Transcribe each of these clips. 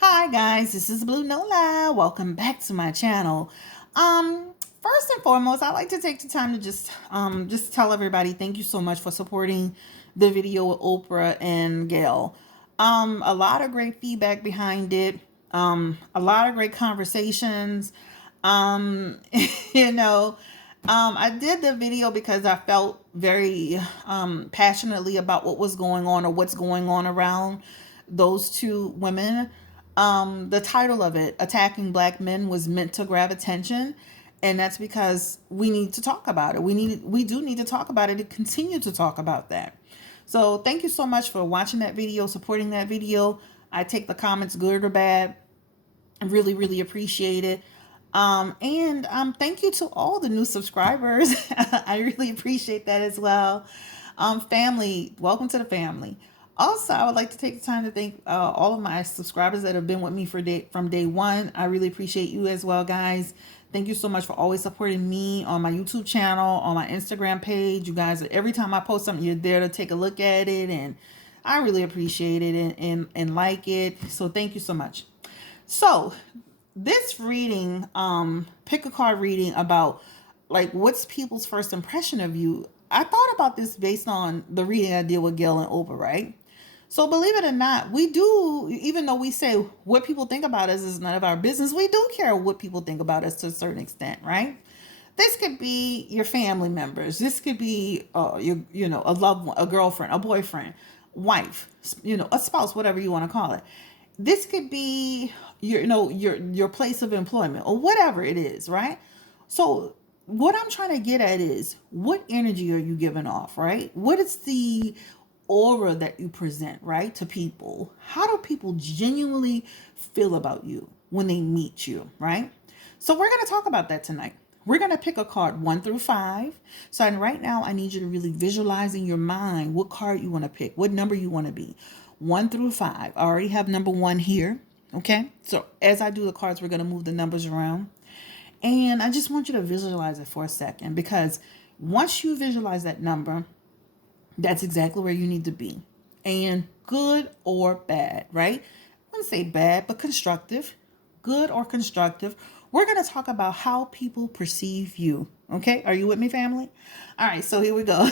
Hi guys, this is Blue Nola. Welcome back to my channel. First and foremost, I'd like to take the time to just tell everybody thank you so much for supporting the video with Oprah and Gail. A lot of great feedback behind it. A lot of great conversations. Um, you know, I did the video because I felt very passionately about what was going on or what's going on around those two women. The title of it, Attacking Black Men, was meant to grab attention. And that's because we need to talk about it. We do need to talk about it and continue to talk about that. So thank you so much for watching that video, supporting that video. I take the comments good or bad. I really, really appreciate it. And thank you to all the new subscribers. I really appreciate that as well. Family, welcome to the family. Also, I would like to take the time to thank all of my subscribers that have been with me from day one. I really appreciate you as well, guys. Thank you so much for always supporting me on my YouTube channel, on my Instagram page. You guys, every time I post something, you're there to take a look at it, and I really appreciate it and like it. So thank you so much. So this reading, pick a card reading about like what's people's first impression of you. I thought about this based on the reading I did with Gail and Oprah, right? So believe it or not, we do, even though we say what people think about us is none of our business, we do care what people think about us to a certain extent, right? This could be your family members. This could be a loved one, a girlfriend, a boyfriend, wife, a spouse, whatever you want to call it. This could be your place of employment or whatever it is, right? So what I'm trying to get at is what energy are you giving off, right? What is the aura that you present, right, to people? How do people genuinely feel about you when they meet you, right? So we're going to talk about that tonight. We're going to pick a card 1 through 5. So right now, I need you to really visualize in your mind what card you want to pick, what number you want to be. 1 through 5. I already have number 1 here. Okay. So as I do the cards, we're going to move the numbers around. And I just want you to visualize it for a second, because once you visualize that number, that's exactly where you need to be. And good or bad, right? I wouldn't say bad, but constructive. Good or constructive. We're going to talk about how people perceive you. Okay? Are you with me, family? All right, so here we go.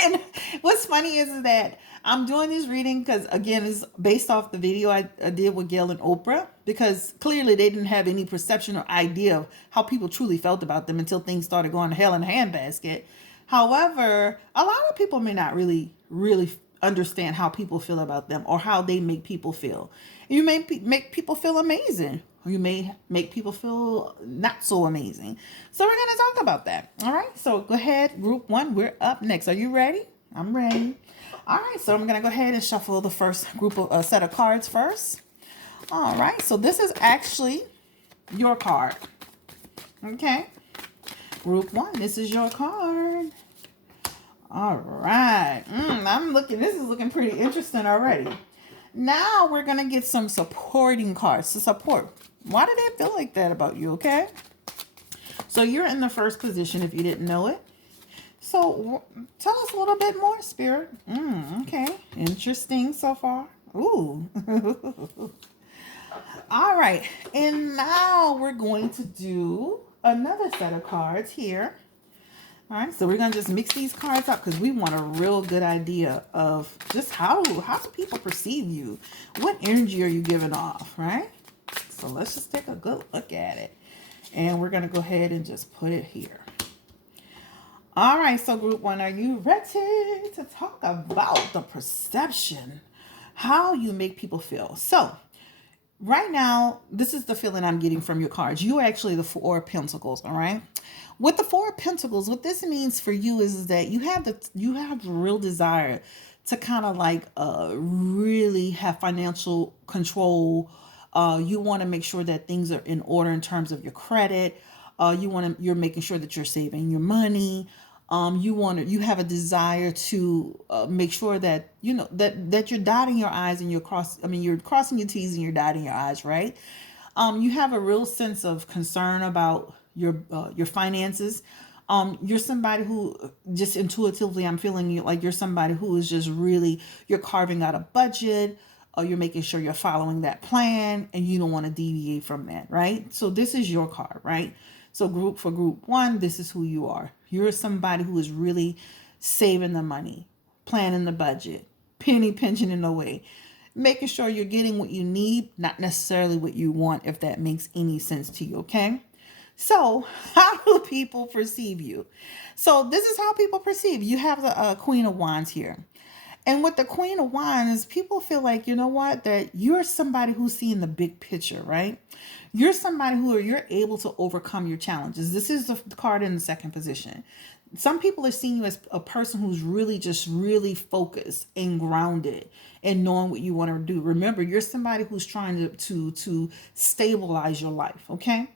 And what's funny is that I'm doing this reading because, again, it's based off the video I did with Gail and Oprah, because clearly they didn't have any perception or idea of how people truly felt about them until things started going to hell in a handbasket. However, a lot of people may not really understand how people feel about them or how they make people feel. You may make people feel amazing, or you may make people feel not so amazing. So we're going to talk about that. All right. So go ahead, group 1. We're up next. Are you ready? I'm ready. All right. So I'm going to go ahead and shuffle the first group of set of cards first. All right. So this is actually your card. Okay. Group 1, this is your card. All right. I'm looking, this is looking pretty interesting already. Now we're going to get some supporting cards to support. Why did they feel like that about you, okay? So you're in the first position if you didn't know it. So tell us a little bit more, Spirit. Okay. Interesting so far. Ooh. All right. And now we're going to do another set of cards here. All right, so we're gonna just mix these cards up because we want a real good idea of just how do people perceive you. What energy are you giving off, right? So let's just take a good look at it. And we're gonna go ahead and just put it here. All right, so group 1, are you ready to talk about the perception? How you make people feel. So right now, this is the feeling I'm getting from your cards. You're actually the 4 of Pentacles, all right? With the 4 of Pentacles, what this means for you is that you have the real desire to kind of like really have financial control. You want to make sure that things are in order in terms of your credit. You're making sure that you're saving your money. You have a desire to make sure that that you're dotting your I's and you're crossing your T's and you're dotting your I's, right? You have a real sense of concern about your finances. You're somebody who just intuitively, I'm feeling you like you're somebody who is just really, you're carving out a budget. you're making sure you're following that plan and you don't want to deviate from that, right? So this is your card, right? So group one, this is who you are. You're somebody who is really saving the money, planning the budget, penny pinching in a way, making sure you're getting what you need, not necessarily what you want, if that makes any sense to you, okay? So, how do people perceive you? So, this is how people perceive you. Have the Queen of Wands here. And with the Queen of Wands, people feel like, you know what, that you're somebody who's seeing the big picture, right? You're somebody you're able to overcome your challenges. This is the card in the second position. Some people are seeing you as a person who's really focused and grounded and knowing what you want to do. Remember, you're somebody who's trying to stabilize your life, okay?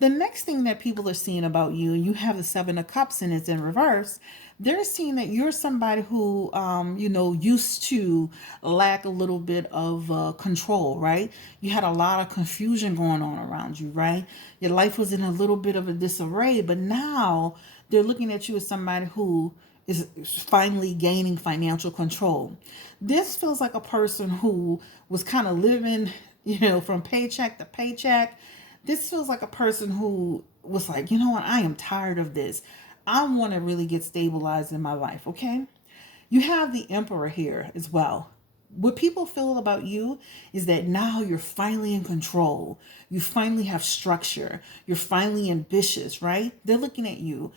The next thing that people are seeing about you, and you have the Seven of Cups and it's in reverse, they're seeing that you're somebody who, used to lack a little bit of control, right? You had a lot of confusion going on around you, right? Your life was in a little bit of a disarray, but now they're looking at you as somebody who is finally gaining financial control. This feels like a person who was kind of living, from paycheck to paycheck. This feels like a person who was like, you know what, I am tired of this. I want to really get stabilized in my life, okay? You have the Emperor here as well. What people feel about you is that now you're finally in control. You finally have structure. You're finally ambitious, right? They're looking at you.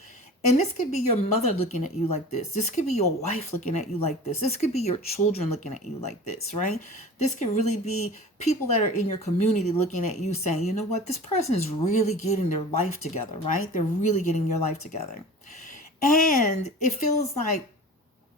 And this could be your mother looking at you like this. This could be your wife looking at you like this. This could be your children looking at you like this, right? This could really be people that are in your community looking at you saying, you know what, this person is really getting their life together, right? They're really getting your life together. And it feels like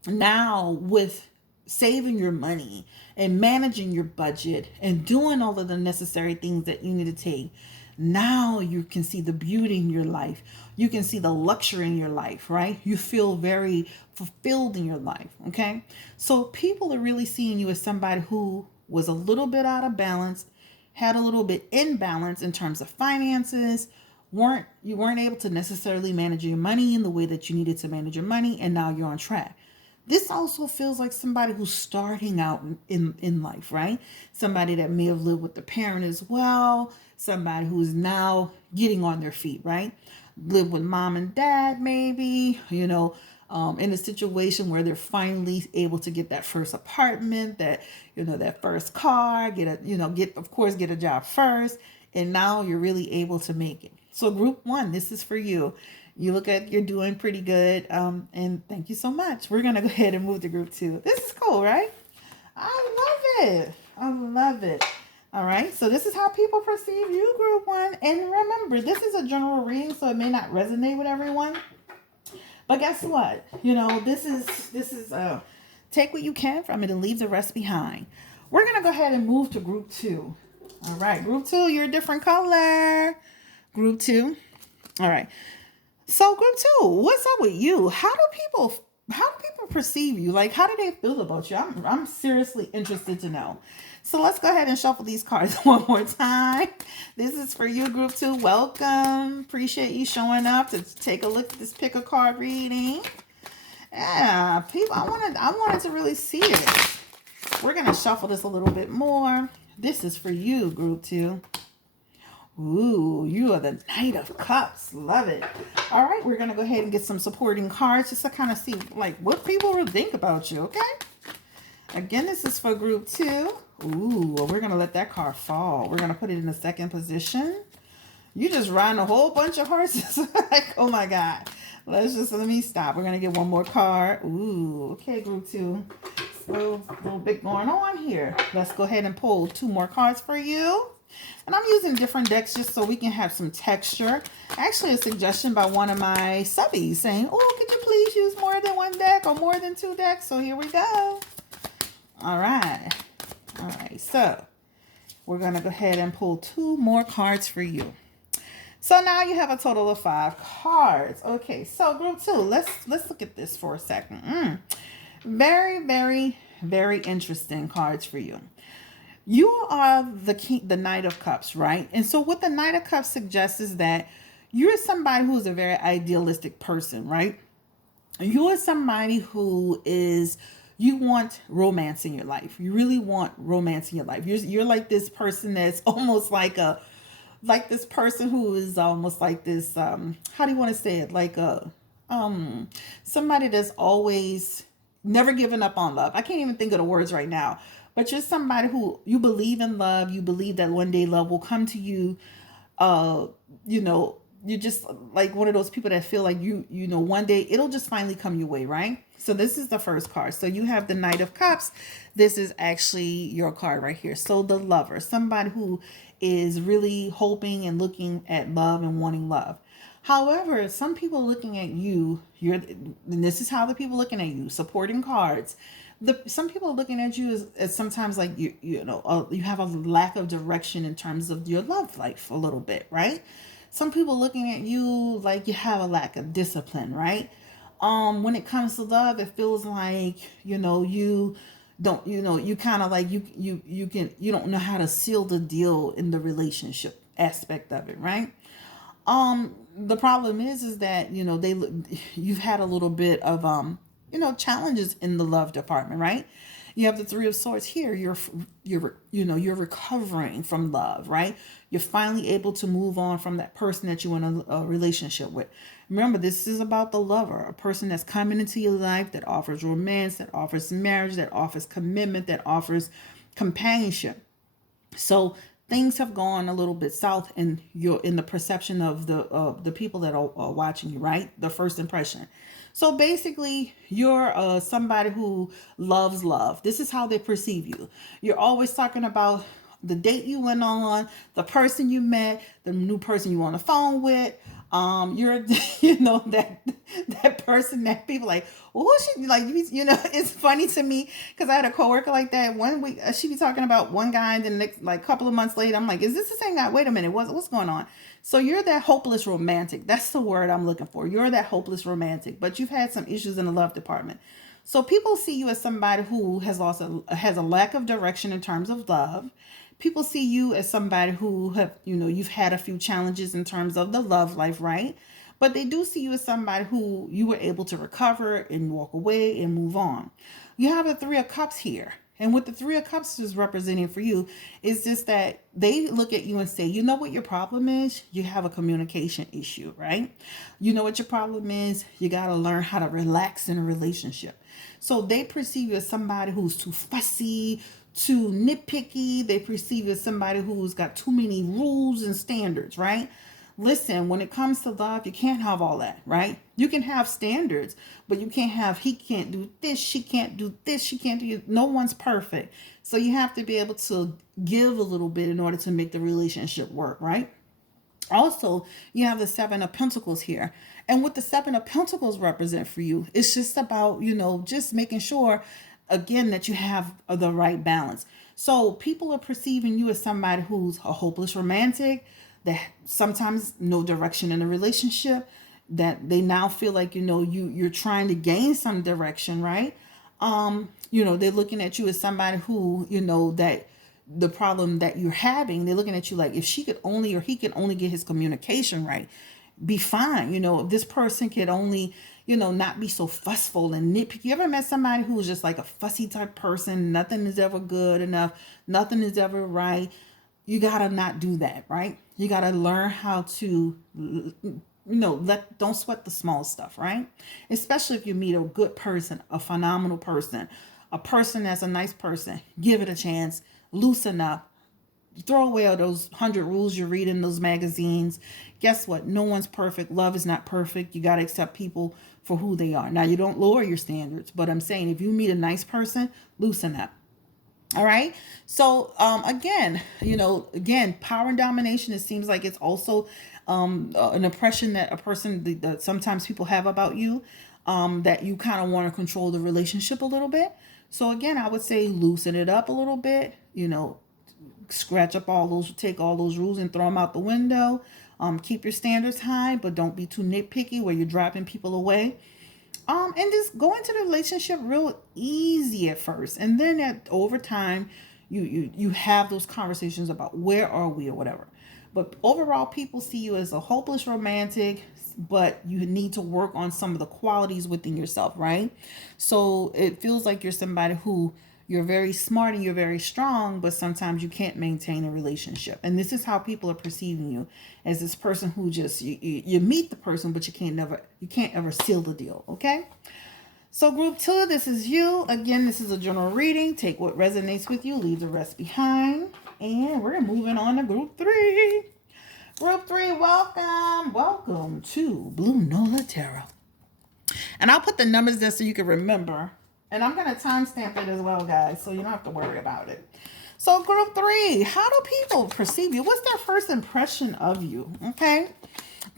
now with saving your money and managing your budget and doing all of the necessary things that you need to take, now you can see the beauty in your life. You can see the luxury in your life, right? You feel very fulfilled in your life, okay? So people are really seeing you as somebody who was a little bit out of balance, had a little bit imbalance in terms of finances, you weren't able to necessarily manage your money in the way that you needed to manage your money, and now you're on track. This also feels like somebody who's starting out in life, right? Somebody that may have lived with the parent as well, somebody who's now getting on their feet, right? Live with mom and dad, maybe, in a situation where they're finally able to get that first apartment, that first car, get a job first, and now you're really able to make it. So group one, this is for you. You look at, you're doing pretty good. And thank you so much. We're going to go ahead and move to group two. This is cool, right? I love it. I love it. All right. So this is how people perceive you, group one. And remember, this is a general reading, so it may not resonate with everyone. But guess what? This is take what you can from it and leave the rest behind. We're going to go ahead and move to group two. All right. Group two, you're a different color. Group two. All right. So group two, what's up with you? How do people perceive you? Like, how do they feel about you? I'm seriously interested to know. So let's go ahead and shuffle these cards one more time. This is for you, group two. Welcome. Appreciate you showing up to take a look at this pick a card reading. Yeah, people, I wanted to really see it. We're gonna shuffle this a little bit more. This is for you, group two. Ooh, you are the Knight of Cups. Love it. All right, we're going to go ahead and get some supporting cards just to kind of see like what people will think about you, okay? Again, this is for group two. Ooh, we're going to let that card fall. We're going to put it in the second position. You just riding a whole bunch of horses. Like, oh my God. Let me stop. We're going to get one more card. Ooh, okay, group two. A little bit going on here. Let's go ahead and pull two more cards for you. And I'm using different decks just so we can have some texture. Actually, a suggestion by one of my subbies saying, oh, could you please use more than one deck or more than two decks? So here we go. All right. All right. So we're going to go ahead and pull two more cards for you. So now you have a total of 5 cards. Okay. So group two, let's look at this for a second. Very, very, very interesting cards for you. You are the Knight of Cups, right? And so what the Knight of Cups suggests is that you're somebody who's a very idealistic person, right? You're somebody who is you want romance in your life. You really want romance in your life. You're like this person that's almost like this person who is almost like this how do you want to say it, like a um somebody that's always never giving up on love. I can't even think of the words right now, but you're somebody who you believe in love. You believe that one day love will come to you. uh you know, you're just like one of those people that feel like you know one day it'll just finally come your way, right? So this is the first card. So you have the Knight of Cups. This is actually your card right here. So the lover, somebody who is really hoping and looking at love and wanting love. However, some people looking at you, and this is how the people looking at you, supporting cards. Some people are looking at you as sometimes like you have a lack of direction in terms of your love life a little bit, right? Some people looking at you like you have a lack of discipline, right? When it comes to love, it feels like you don't you kind of like you don't know how to seal the deal in the relationship aspect of it, right? The problem is that you've had a little bit of challenges in the love department, right? You have the Three of Swords here. You're recovering from love, right? You're finally able to move on from that person that you in a relationship with. Remember, this is about the lover, a person that's coming into your life that offers romance, that offers marriage, that offers commitment, that offers companionship. So things have gone a little bit south in the perception of the people that are watching you, right? The first impression. So basically, you're somebody who loves love. This is how they perceive you. You're always talking about the date you went on, the person you met, the new person you on the phone with. You're that person that people like, well, who she like? It's funny to me because I had a coworker like that. One week she be talking about one guy, and then the next like couple of months later, I'm like, is this the same guy? Wait a minute, what's going on? So you're that hopeless romantic. That's the word I'm looking for. You're that hopeless romantic, but you've had some issues in the love department. So people see you as somebody who has a lack of direction in terms of love. People see you as somebody who you've had a few challenges in terms of the love life, right? But they do see you as somebody who you were able to recover and walk away and move on. You have the Three of Cups here. And what the Three of Cups is representing for you is just that they look at you and say, you know what your problem is? You have a communication issue, right? You know what your problem is? You got to learn how to relax in a relationship. So they perceive you as somebody who's too fussy, too nitpicky. They perceive you as somebody who's got too many rules and standards, right? Listen, when it comes to love, you can't have all that, right? You can have standards, but you can't have he can't do this, she can't do this, she can't do. No one's perfect. So you have to be able to give a little bit in order to make the relationship work, right? Also, you have the Seven of Pentacles here. And what the Seven of Pentacles represent for you, it's just about, just making sure, again, that you have the right balance. So people are perceiving you as somebody who's a hopeless romantic, that sometimes no direction in a relationship, that they now feel like, you're trying to gain some direction, right? They're looking at you as somebody who, that the problem that you're having, they're looking at you like if she could only or he could only get his communication right, be fine. If this person could only, not be so fussful and nitpicky. You ever met somebody who's just like a fussy type person? Nothing is ever good enough. Nothing is ever right. You gotta not do that, right? You gotta learn how to don't sweat the small stuff, right? Especially if you meet a good person, a phenomenal person, a person that's a nice person. Give it a chance. Loosen up. Throw away all those 100 rules you read in those magazines. Guess what? No one's perfect. Love is not perfect. You got to accept people for who they are. Now, you don't lower your standards, but I'm saying if you meet a nice person, loosen up. All right. So again, power and domination. It seems like it's also an impression that a person that sometimes people have about you, that you kind of want to control the relationship a little bit. So again, I would say loosen it up a little bit. Scratch up take all those rules and throw them out the window. Keep your standards high, but don't be too nitpicky where you're driving people away. And just go into the relationship real easy at first, and then over time, you have those conversations about where are we or whatever. But overall, people see you as a hopeless romantic, but you need to work on some of the qualities within yourself, right? So it feels like you're somebody who you're very smart and you're very strong, but sometimes you can't maintain a relationship. And this is how people are perceiving you, as this person who just you meet the person, but you can't ever seal the deal. Okay. So group 2, this is you. Again, this is a general reading. Take what resonates with you, leave the rest behind. And we're moving on to group 3. Group 3, welcome. Welcome to Blue Nola Tarot. And I'll put the numbers there so you can remember. And I'm going to timestamp it as well, guys, so you don't have to worry about it. So group 3, how do people perceive you? What's their first impression of you? Okay.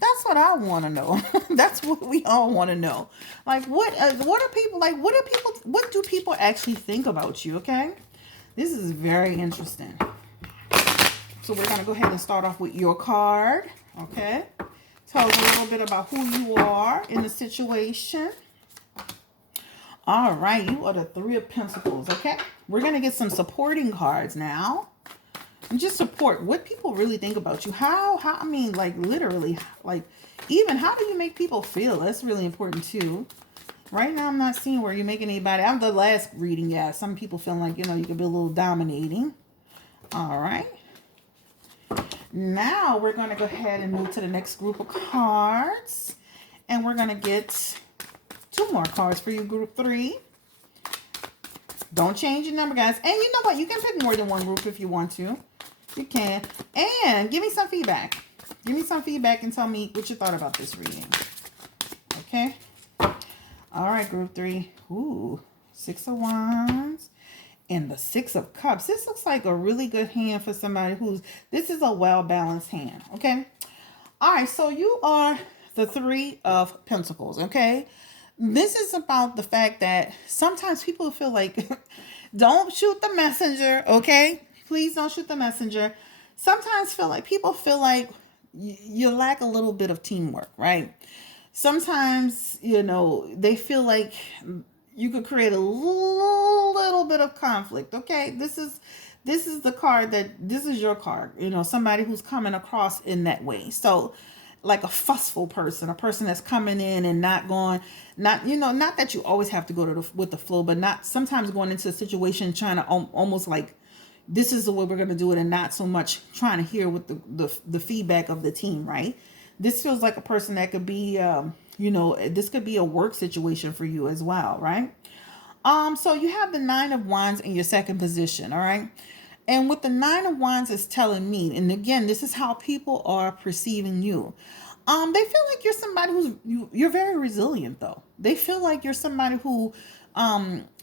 That's what I want to know. That's what we all want to know. Like, what are people like? What do people actually think about you? Okay. This is very interesting. So we're going to go ahead and start off with your card. Okay. Tell us a little bit about who you are in the situation. All right. You are the 3 of Pentacles. Okay. We're going to get some supporting cards now. And just support what people really think about you. I mean, like literally, like even how do you make people feel? That's really important too. Right now, I'm not seeing where you're making anybody. I'm the last reading. Yeah. Some people feel like, you know, you could be a little dominating. All right. Now we're going to go ahead and move to the next group of cards. And we're going to get 2 more cards for you, group 3. Don't change your number, guys. And you know what? You can pick more than one group if you want to. You can. And give me some feedback. Give me some feedback and tell me what you thought about this reading. Okay. All right, group 3. Ooh, 6 of Wands and the 6 of Cups. This looks like a really good hand for somebody this is a well-balanced hand. Okay. All right. So you are the 3 of Pentacles. Okay. This is about the fact that sometimes people feel like, don't shoot the messenger. Okay. Please don't shoot the messenger. Sometimes people feel like you lack a little bit of teamwork, right? Sometimes, you know, they feel like you could create a little bit of conflict. Okay. This is the card this is your card, you know, somebody who's coming across in that way. So like a fussful person, a person that's coming in and not that you always have to go with the flow, but not sometimes going into a situation trying to almost like, this is the way we're going to do it, and not so much trying to hear what the feedback of the team, right? This feels like a person that could be, you know, this could be a work situation for you as well, right? So you have the 9 of Wands in your second position, all right? And what the 9 of Wands is telling me, and again, this is how people are perceiving you. They feel like you're somebody you're very resilient, though. They feel like you're somebody who,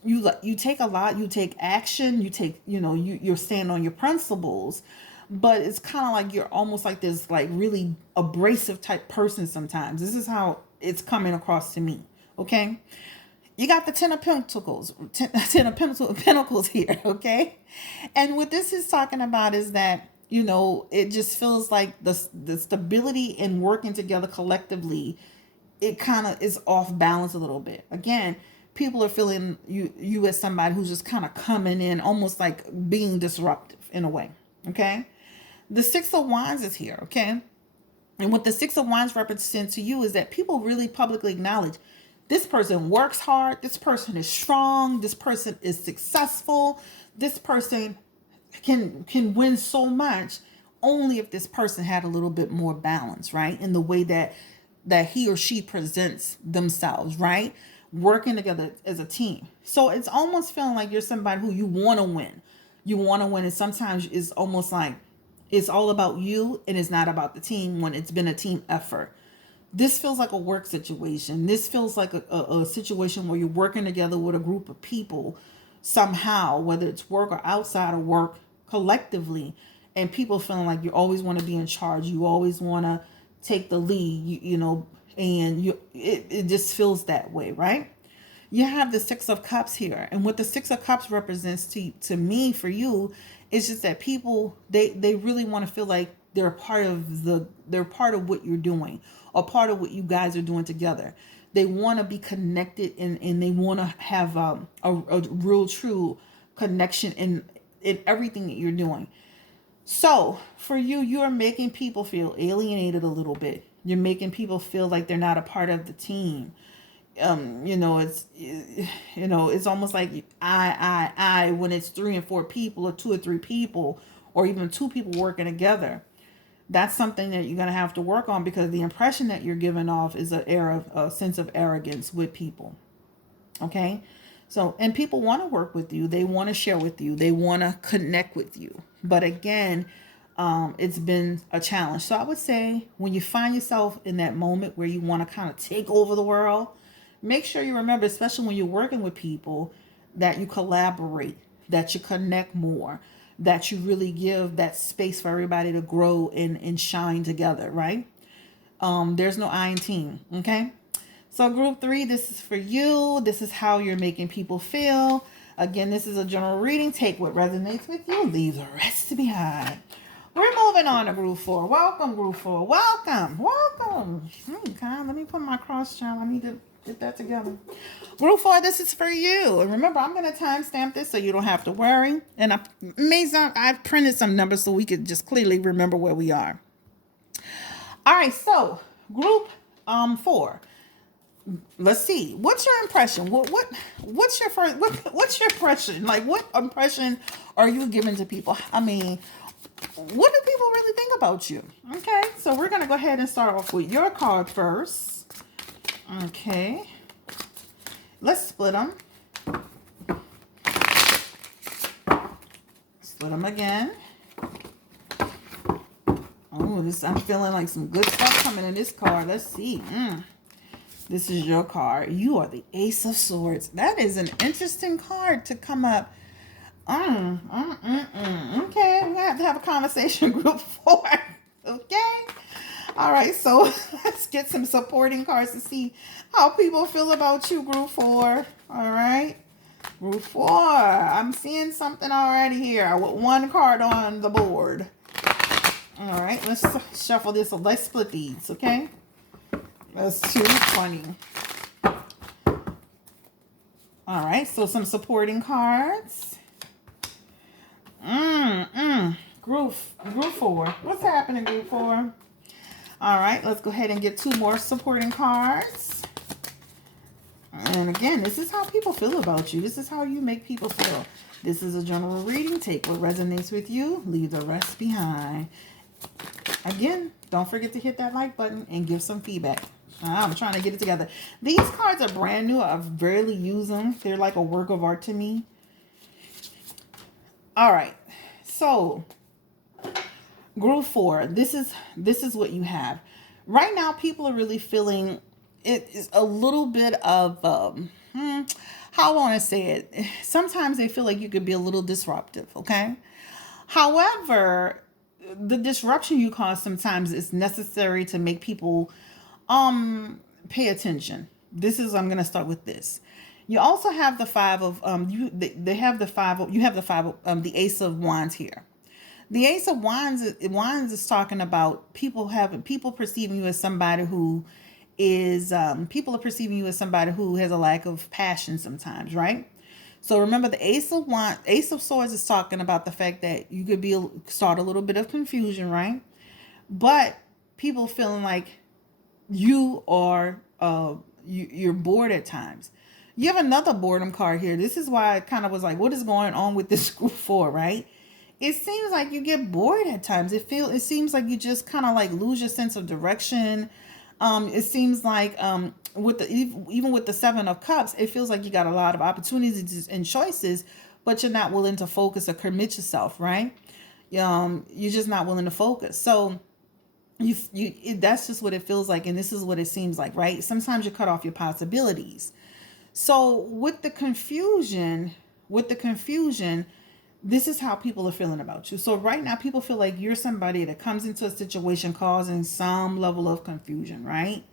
you take a lot, you take action, you're standing on your principles, but it's kind of like you're almost like this, like really abrasive type person sometimes. This is how it's coming across to me. Okay. You got the 10 of Pentacles, 10 of Pentacles here, okay? And what this is talking about is that, you know, it just feels like the stability in working together collectively, it kind of is off balance a little bit. Again, people are feeling you as somebody who's just kind of coming in, almost like being disruptive in a way, okay? The 6 of Wands is here, okay? And what the 6 of Wands represents to you is that people really publicly acknowledge this person works hard. This person is strong. This person is successful. This person can win so much only if this person had a little bit more balance, right? In the way that he or she presents themselves, right? Working together as a team. So it's almost feeling like you're somebody who you want to win. You want to win. And sometimes it's almost like it's all about you and it's not about the team when it's been a team effort. This feels like a work situation. This feels like a situation where you're working together with a group of people somehow, whether it's work or outside of work, collectively, and people feeling like you always want to be in charge. You always want to take the lead, you know, and it just feels that way, right? You have the 6 of Cups here. And what the 6 of Cups represents to me, for you, is just that people, they really want to feel like they're part of what you're doing, or part of what you guys are doing together. They want to be connected, and they want to have a real true connection in everything that you're doing. So for you, you are making people feel alienated a little bit. You're making people feel like they're not a part of the team. It's almost like I when it's three and four people or two or three people or even two people working together. That's something that you're gonna have to work on, because the impression that you're giving off is a sense of arrogance with people. Okay. So, and people want to work with you. They want to share with you. They want to connect with you. But again, it's been a challenge. So I would say when you find yourself in that moment where you want to kind of take over the world, make sure you remember, especially when you're working with people, that you collaborate, that you connect more, that you really give that space for everybody to grow and shine together, right? There's no I in team, okay? So group 3, this is for you. This is how you're making people feel. Again, this is a general reading. Take what resonates with you. Leave the rest behind. We're moving on to group 4. Welcome, group 4. Welcome. Welcome. Okay, let me put my cross chart. I need to get that together. Group 4, this is for you. And remember, I'm going to timestamp this so you don't have to worry. And I've printed some numbers so we could just clearly remember where we are. All right, so group 4. Let's see. What's your impression? What's your first? What's your impression? Like, what impression are you giving to people? I mean, what do people really think about you? Okay, so we're gonna go ahead and start off with your card first. Okay, let's split them. Split them again. Oh, I'm feeling like some good stuff coming in this card. Let's see. This is your card. You are the Ace of Swords. That is an interesting card to come up. Okay, we're gonna have to have a conversation, group 4. Okay. All right, so let's get some supporting cards to see how people feel about you, group 4. All right. Group 4. I'm seeing something already here with one card on the board. All right, let's shuffle this. Let's split these, okay? That's too funny. All right, so some supporting cards. Group 4. What's happening, group 4? All right, let's go ahead and get 2 more supporting cards. And again, this is how people feel about you. This is how you make people feel. This is a general reading. Take what resonates with you. Leave the rest behind. Again, don't forget to hit that like button and give some feedback. I'm trying to get it together. These cards are brand new. I've rarely used them. They're like a work of art to me. All right. So, group 4. This is what you have. Right now, people are really feeling it is a little bit of how I want to say it. Sometimes they feel like you could be a little disruptive, okay? However, the disruption you cause sometimes is necessary to make people pay attention. I'm going to start with this. You also have the 5 of they have the 5 of, you have the 5 of the Ace of Wands here. The Ace of Wands is talking about people perceiving you as somebody who is people are perceiving you as somebody who has a lack of passion sometimes, right? So remember, the Ace of Swords is talking about the fact that you could start a little bit of confusion, right? But people feeling like you are you're bored at times. You have another boredom card here. This is why I kind of was like, what is going on with this group 4, right? It seems like you get bored at times. It seems like you just kind of like lose your sense of direction. It seems like even with the 7 of Cups, it feels like you got a lot of opportunities and choices, but you're not willing to focus or commit yourself, right? You're just not willing to focus. So that's just what it feels like, and this is what it seems like, right? Sometimes you cut off your possibilities. So with the confusion, this is how people are feeling about you. So right now, people feel like you're somebody that comes into a situation causing some level of confusion, right?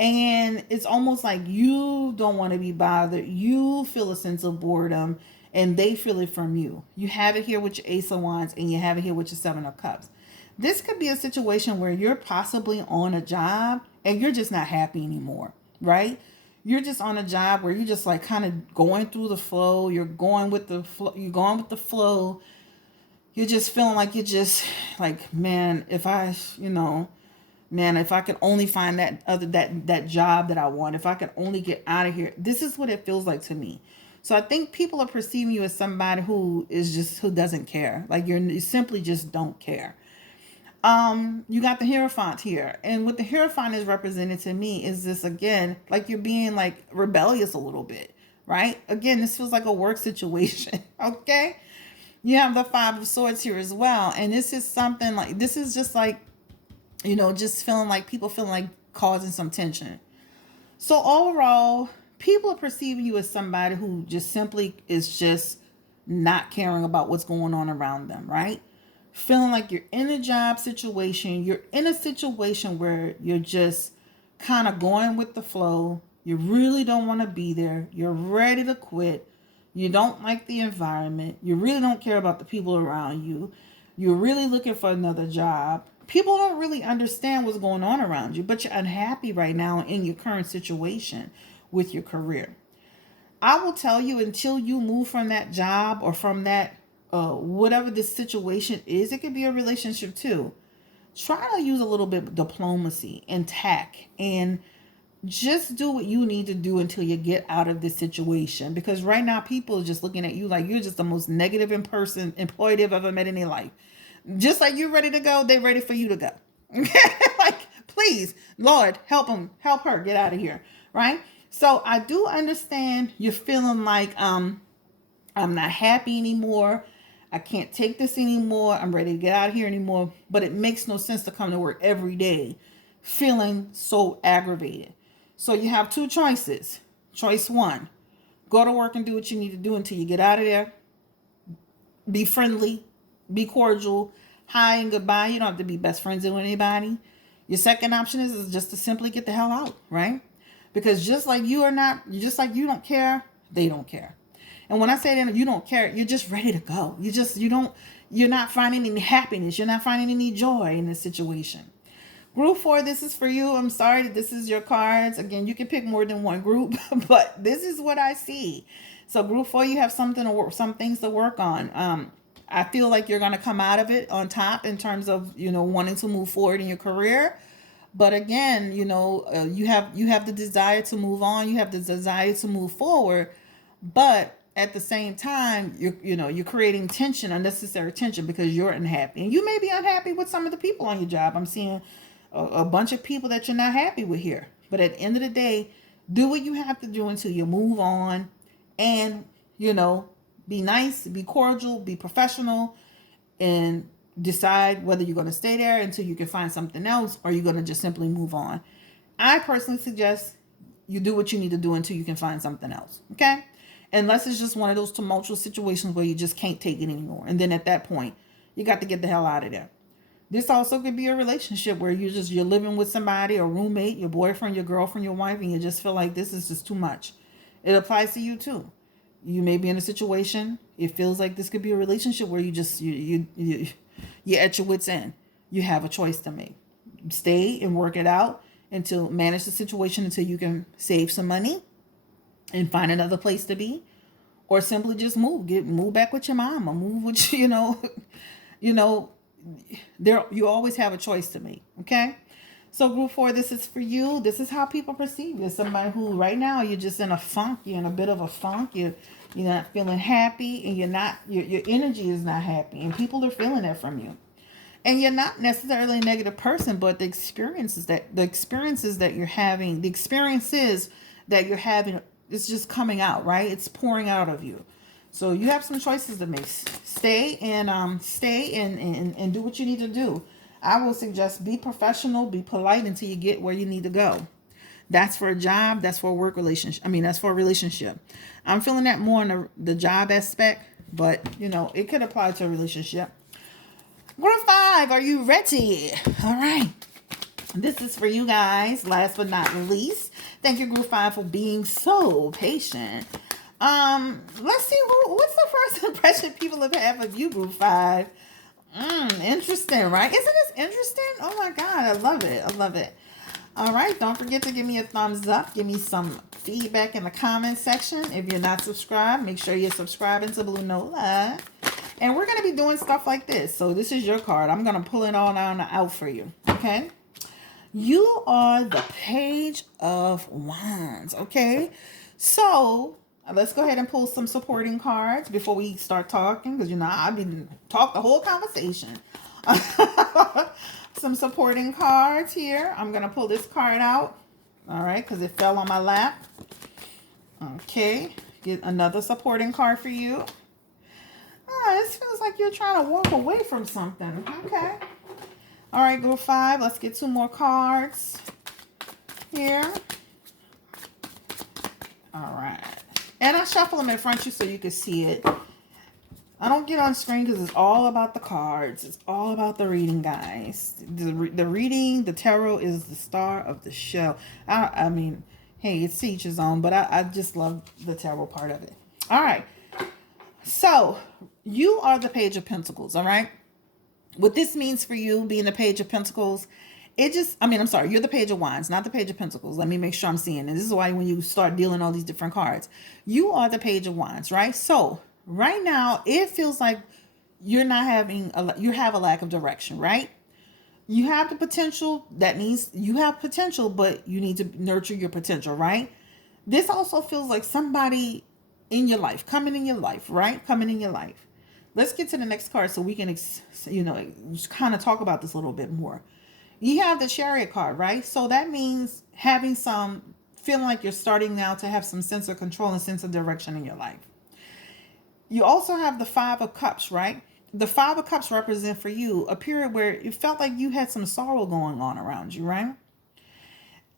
And it's almost like you don't want to be bothered. You feel a sense of boredom, and they feel it from you. You have it here with your Ace of Wands, and you have it here with your 7 of Cups. This could be a situation where you're possibly on a job and you're just not happy anymore, right? You're just on a job where you're just like kind of going through the flow. You're going with the flow. you're just feeling like you're just like, man, if I, man, if I could only find that job that I want, if I could only get out of here. This is what it feels like to me. So I think people are perceiving you as somebody who doesn't care. Like you simply just don't care. You got the Hierophant here. And what the Hierophant is represented to me is this, again, like you're being like rebellious a little bit, right? Again, this feels like a work situation. Okay. You have the Five of Swords here as well. And this is something like, this is just like, just feeling like people feeling like causing some tension. So overall, people are perceiving you as somebody who just simply is just not caring about what's going on around them, right? Feeling like you're in a job situation, you're in a situation where you're just kind of going with the flow. You really don't want to be there. You're ready to quit. You don't like the environment. You really don't care about the people around you. You're really looking for another job. People don't really understand what's going on around you, but you're unhappy right now in your current situation with your career. I will tell you, until you move from that job or from that, whatever the situation is, it could be a relationship too. Try to use a little bit of diplomacy and tact and just do what you need to do until you get out of this situation. Because right now, people are just looking at you like you're just the most negative employee they've ever met in their life. Just like you're ready to go, they're ready for you to go. Like, please, Lord, help them, help her get out of here, right? So I do understand you're feeling like I'm not happy anymore. I can't take this anymore. I'm ready to get out of here anymore. But it makes no sense to come to work every day feeling so aggravated. So you have two choices. Choice one, go to work and do what you need to do until you get out of there. Be friendly, be cordial, hi and goodbye. You don't have to be best friends with anybody. Your second option is just to simply get the hell out, right? Because just like you don't care, they don't care. And when I say that you don't care, you're just ready to go. You're not finding any happiness. You're not finding any joy in this situation. Group 4, this is for you. I'm sorry that this is your cards. Again, you can pick more than one group, but this is what I see. So group 4, you have some things to work on. I feel like you're going to come out of it on top in terms of, wanting to move forward in your career. But again, you have the desire to move on. You have the desire to move forward. But at the same time, you're creating tension, unnecessary tension, because you're unhappy. And you may be unhappy with some of the people on your job. I'm seeing a bunch of people that you're not happy with here. But at the end of the day, do what you have to do until you move on. And, be nice, be cordial, be professional, and decide whether you're going to stay there until you can find something else, or you're going to just simply move on. I personally suggest you do what you need to do until you can find something else. Okay? Unless it's just one of those tumultuous situations where you just can't take it anymore. And then at that point, you got to get the hell out of there. This also could be a relationship where you're living with somebody, a roommate, your boyfriend, your girlfriend, your wife, and you just feel like this is just too much. It applies to you too. You may be in a situation, it feels like this could be a relationship where you're at your wit's end. You have a choice to make. Stay and work it out until manage the situation until you can save some money and find another place to be, or simply just move back with your mom, or move with you always have a choice to make. Okay, so group 4, this is for you. This is how people perceive you. Somebody who right now you're just in a funk. You're in a bit of a funk. You're not feeling happy, and your energy is not happy, and people are feeling that from you. And you're not necessarily a negative person, but the experiences that you're having, it's just coming out, right? It's pouring out of you. So you have some choices to make. Stay and do what you need to do. I will suggest be professional, be polite until you get where you need to go. That's for a job. That's for a work relationship. That's for a relationship. I'm feeling that more in the job aspect, but it could apply to a relationship. Group 5, are you ready? All right. This is for you guys. Last but not least, thank you, Group 5, for being so patient. Let's see what's the first impression people have had of you, Group 5. Interesting, right? Isn't this interesting? Oh my God, I love it. I love it. All right, don't forget to give me a thumbs up. Give me some feedback in the comment section. If you're not subscribed, make sure you're subscribing to Blue Nola. And we're going to be doing stuff like this. So this is your card. I'm going to pull it all down out for you. Okay. You are the Page of Wands. Okay. So let's go ahead and pull some supporting cards before we start talking. Because, I've been talk the whole conversation. Some supporting cards here. I'm going to pull this card out. All right. Because it fell on my lap. Okay. Get another supporting card for you. This feels like you're trying to walk away from something. Okay. All right, group 5. Let's get 2 more cards here. All right. And I shuffle them in front of you so you can see it. I don't get on screen because it's all about the cards. It's all about the reading, guys. The reading, the tarot is the star of the show. I mean, hey, it's each his own, but I just love the tarot part of it. All right. So, you are the Page of Pentacles, all right? What this means for you being the Page of Pentacles, you're the Page of Wands, not the Page of Pentacles. Let me make sure I'm seeing it. This is why when you start dealing all these different cards, you are the Page of Wands, right? So, right now, it feels like you have a lack of direction, right? You have the potential. That means you have potential, but you need to nurture your potential, right? This also feels like somebody in your life, coming in your life, right? Coming in your life. Let's get to the next card so we can, kind of talk about this a little bit more. You have the Chariot card, right? So that means feeling like you're starting now to have some sense of control and sense of direction in your life. You also have the 5 of Cups, right? The 5 of Cups represent for you a period where it felt like you had some sorrow going on around you, right?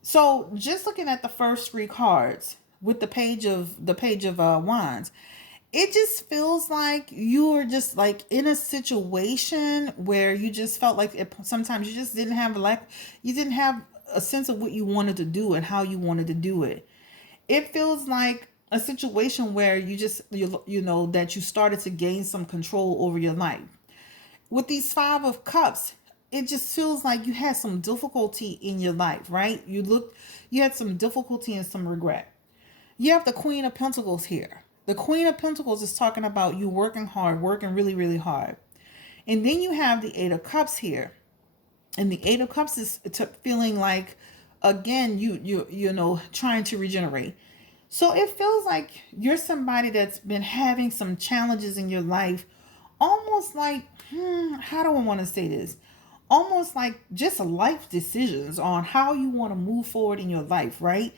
So just looking at the first 3 cards with the Page of Wands, it just feels like you were just like in a situation where you just felt like sometimes you just didn't have a sense of what you wanted to do and how you wanted to do it. It feels like a situation where that you started to gain some control over your life. With these 5 of Cups, it just feels like you had some difficulty in your life, right? You had some difficulty and some regret. You have the Queen of Pentacles here. The Queen of Pentacles is talking about you working hard, working really, really hard. And then you have the 8 of Cups here. And the 8 of Cups is feeling like, again, trying to regenerate. So it feels like you're somebody that's been having some challenges in your life, almost like, how do I want to say this? Almost like just life decisions on how you want to move forward in your life, right?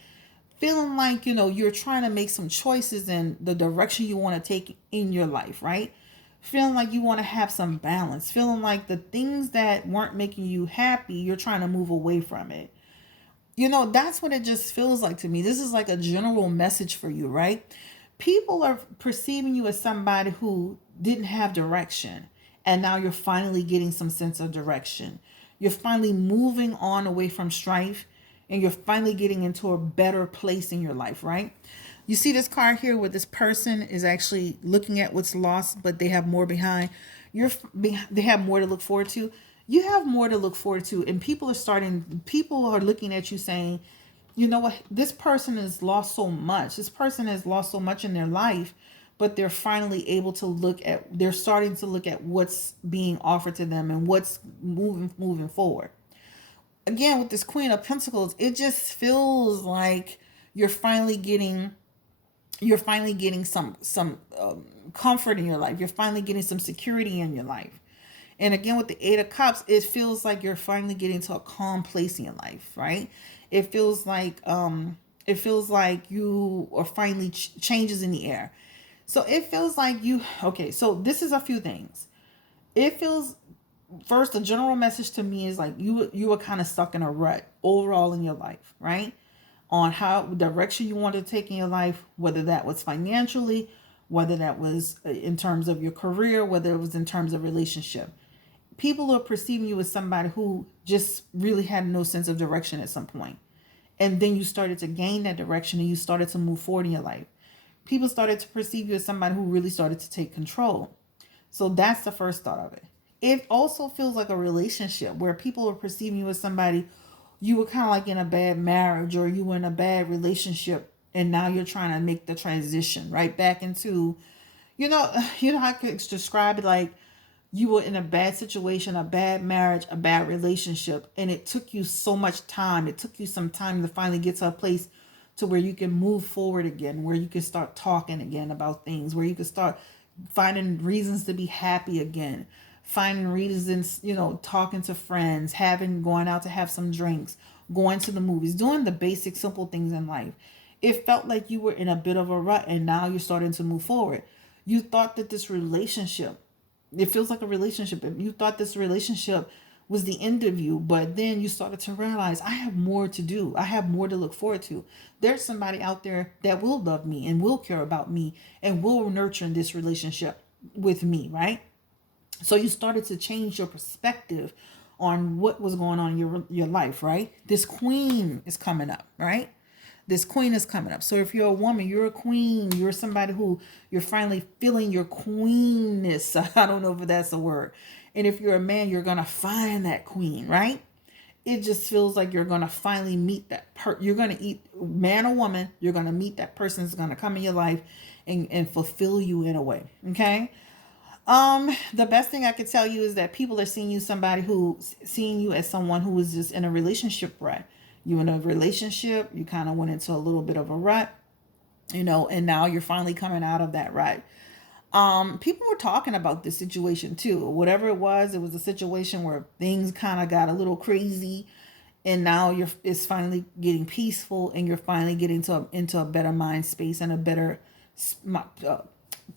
Feeling like, you're trying to make some choices in the direction you want to take in your life, right? Feeling like you want to have some balance. Feeling like the things that weren't making you happy, you're trying to move away from it. That's what it just feels like to me. This is like a general message for you, right? People are perceiving you as somebody who didn't have direction. And now you're finally getting some sense of direction. You're finally moving on away from strife. And you're finally getting into a better place in your life, right? You see this card here where this person is actually looking at what's lost, but they have more behind. They have more to look forward to. You have more to look forward to, and people are looking at you saying, you know what, this person has lost so much. This person has lost so much in their life, but they're finally able to they're starting to look at what's being offered to them and what's moving forward. Again, with this Queen of Pentacles, it just feels like you're finally getting some comfort in your life. You're finally getting some security in your life. And again, with the 8 of Cups, it feels like you're finally getting to a calm place in your life, right? It feels like you are finally changes in the air. So it feels like so this is a few things. It feels, first, the general message to me is like you were kind of stuck in a rut overall in your life, right? On how direction you wanted to take in your life, whether that was financially, whether that was in terms of your career, whether it was in terms of relationship. People are perceiving you as somebody who just really had no sense of direction at some point. And then you started to gain that direction and you started to move forward in your life. People started to perceive you as somebody who really started to take control. So that's the first thought of it. It also feels like a relationship where people are perceiving you as somebody, you were kind of like in a bad marriage or you were in a bad relationship, and now you're trying to make the transition right back into, You know, you know how I could describe it, like you were in a bad situation, a bad marriage, a bad relationship, and it took you so much time. It took you some time to finally get to a place to where you can move forward again, where you can start talking again about things, where you can start finding reasons to be happy again, finding reasons, you know, talking to friends, having going out to have some drinks, going to the movies, doing the basic simple things in life. It felt like you were in a bit of a rut, and now you're starting to move forward. You thought that this relationship, it feels like a relationship. You thought this relationship was the end of you, but then you started to realize I have more to do. I have more to look forward to. There's somebody out there that will love me and will care about me and will nurture this relationship with me, right? So you started to change your perspective on what was going on in your life, right? This queen is coming up, right? This queen is coming up. So if you're a woman, you're a queen. You're somebody who you're finally feeling your queenness. I don't know if that's a word. And if you're a man, you're gonna find that queen, right? It just feels like you're gonna finally meet you're gonna eat, man or woman, you're gonna meet that person that's gonna come in your life and fulfill you in a way. Okay. The best thing I could tell you is that people are seeing you as someone who is just in a relationship rut. You in a relationship, you kind of went into a little bit of a rut, you know, and now you're finally coming out of that rut. People were talking about this situation too. Whatever it was a situation where things kind of got a little crazy, and now it's finally getting peaceful, and you're finally getting into a better mind space and a better uh,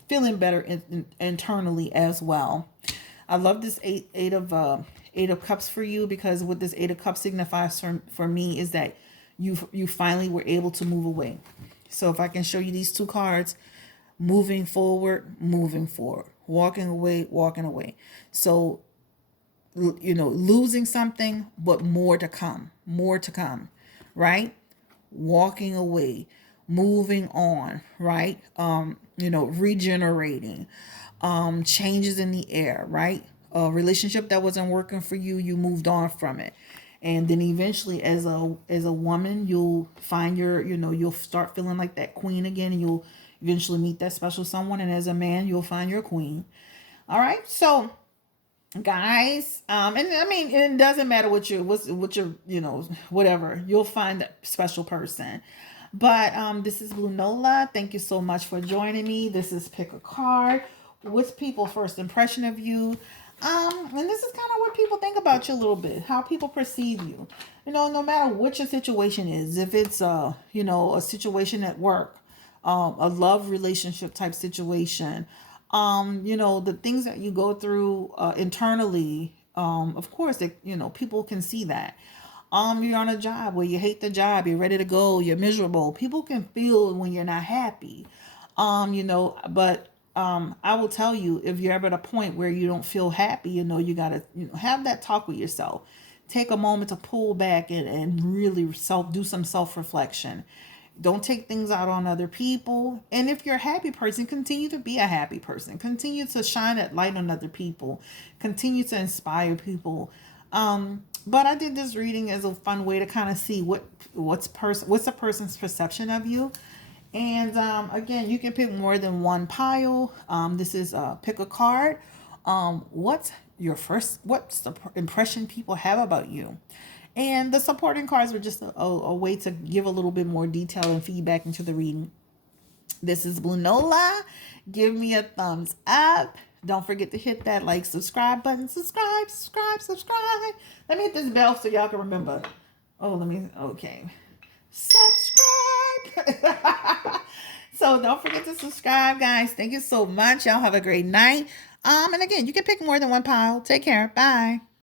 feeling better internally as well. I love this eight of cups for you, because what this eight of cups signifies for me is that you finally were able to move away. So if I can show you these two cards, moving forward, walking away, walking away. So you know, losing something, but more to come, right? Walking away, moving on, right? You know, regenerating, changes in the air, right? A relationship that wasn't working for you, you moved on from it. And then eventually as a woman, you'll find you'll start feeling like that queen again, and you'll eventually meet that special someone. And as a man, you'll find your queen. All right. So guys, and I mean, it doesn't matter what your, you know, whatever, you'll find that special person. But this is Blue Nola. Thank you so much for joining me. This is Pick a Card. What's people's first impression of you? And this is kind of what people think about you a little bit, how people perceive you. You know, no matter what your situation is, if it's you know, a situation at work, a love relationship type situation, you know, the things that you go through internally, of course, that, you know, people can see that. You're on a job where you hate the job, you're ready to go, you're miserable. People can feel when you're not happy. You know, but I will tell you, if you're ever at a point where you don't feel happy, you know, you gotta, you know, have that talk with yourself. Take a moment to pull back and really do some self-reflection. Don't take things out on other people. And if you're a happy person, continue to be a happy person. Continue to shine that light on other people. Continue to inspire people. But I did this reading as a fun way to kind of see what's a person's perception of you. And again, you can pick more than one pile. This is pick a card. What's the impression people have about you? And the supporting cards were just a way to give a little bit more detail and feedback into the reading. This is Blue Nola. Give me a thumbs up. Don't forget to hit that like, subscribe button. Subscribe. Let me hit this bell so y'all can remember. Okay. Subscribe. So don't forget to subscribe, guys. Thank you so much. Y'all have a great night. And again, you can pick more than one pile. Take care. Bye.